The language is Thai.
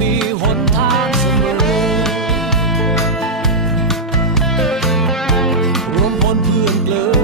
มีหนทางเสมอรวมพลเพื่อนเกลือ